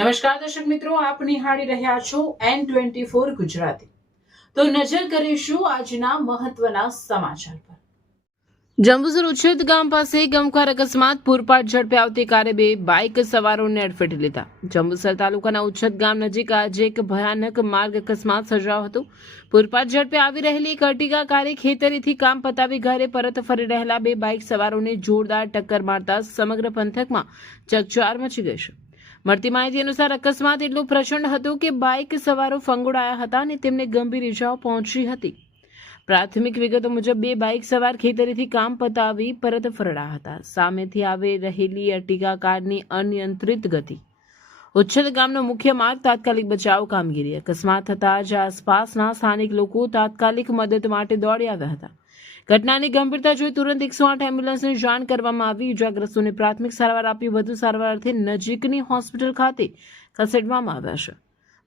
નમસ્કાર દર્શક મિત્રો, આપ નિહાળી રહ્યા છો N24 ગુજરાતી। તો નજર કરીશું આજના મહત્વના સમાચાર પર। જંબુસર ઉચ્છેદ ગામ પાસે ગમખ્વાર અકસ્માત, પૂરપાટ ઝડપે આવતી કારે બે બાઇક સવારોને અડફેટે લીધા। જંબુસર તાલુકાના ઉચ્છેદ ગામ નજીક આજે એક ભયાનક માર્ગ અકસ્માત સર્જાયો હતો। પૂરપાટ ઝડપે આવી રહેલી એક અર્ટિગા કારે ખેતરીથી કામ પતાવી ઘરે પરત ફરી રહેલા બે બાઇક સવારોને જોરદાર ટક્કર મારતા સમગ્ર પંથકમાં ચકચાર મચી ગઈ છે। મળતી માહિતી અનુસાર અકસ્માત એટલો પ્રચંડ હતો કે બાઇક સવારો ફંગોળાયા હતા અને તેમને ગંભીર ઇજાઓ પહોંચી હતી। પ્રાથમિક વિગતો મુજબ બે બાઇક સવાર ખેતરીથી કામ પતાવી પરત ફરડા હતા। સામેથી આવી રહેલી અર્ટિગા કારની અનિયંત્રિત ગતિ ઉચ્છેદ ગામનો મુખ્ય માર્ગ તાત્કાલિક બચાવ કામગીરી। અકસ્માત થતાં જ આસપાસના સ્થાનિક લોકો તાત્કાલિક મદદ માટે દોડી આવ્યા હતા। ઘટનાની ગંભીરતા જોઈ તુરંત 108 એમ્બ્યુલન્સને જાણ કરવામાં આવી। ઇજાગ્રસ્તોને પ્રાથમિક સારવાર આપી વધુ સારવાર અર્થે નજીકની હોસ્પિટલ ખાતે ખસેડવામાં આવ્યા છે।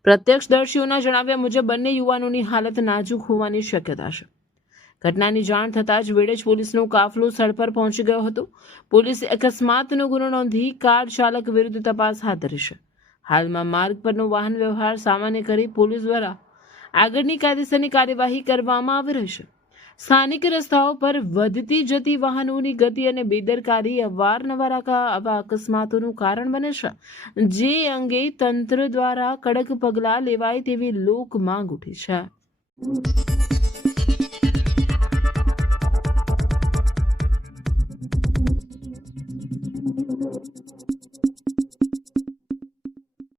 પ્રત્યક્ષદર્શીઓના જણાવ્યા મુજબ બંને યુવાનોની હાલત નાજુક હોવાની શક્યતા છે। ઘટનાની જાણ થતાં જ વેડજ પોલીસનો કાફલો સ્થળ પર પહોંચી ગયો હતો। પોલીસે અકસ્માતનો ગુનો નોંધી કાર ચાલક વિરુદ્ધ તપાસ હાથ ધરી છે। હાલમાં માર્ગ પરનો વાહન વ્યવહાર સામાન્ય કરી પોલીસ દ્વારા આગળની કાયદેસરની કાર્યવાહી કરવામાં આવી રહી છે। સ્થાનિક રસ્તાઓ પર વધતી જતી વાહનોની ગતિ અને બેદરકારી અવારનવાર આવા અકસ્માતોનું કારણ બને છે, જે અંગે તંત્ર દ્વારા કડક પગલાં લેવાય તેવી લોક માંગ ઉઠી છે।